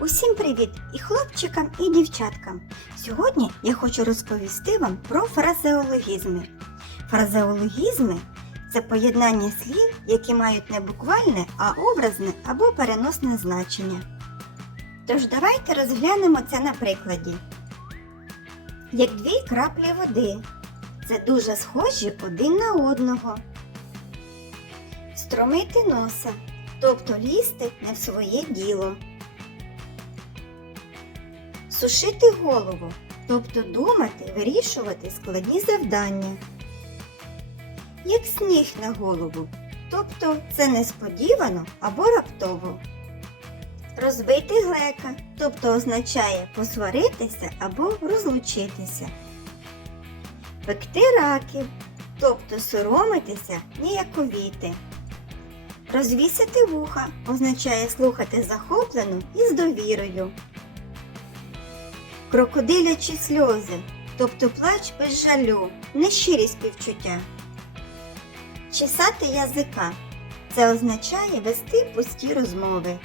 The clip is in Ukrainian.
Усім привіт і хлопчикам, і дівчаткам. Сьогодні я хочу розповісти вам про фразеологізми. Фразеологізми це поєднання слів, які мають не буквальне, а образне або переносне значення. Тож давайте розглянемо це на прикладі. Як дві краплі води. Це дуже схожі один на одного. Стромити носа, тобто лізти не в своє діло. Сушити голову, тобто думати, вирішувати складні завдання. Як сніг на голову, тобто це несподівано або раптово. Розбити глека, тобто означає посваритися або розлучитися. Пекти раків, тобто соромитися, ніяковіти. Розвісити вуха означає слухати захоплено і з довірою. Крокодилячі сльози, тобто плач без жалю, нещирі співчуття. Чесати язика. Це означає вести пусті розмови.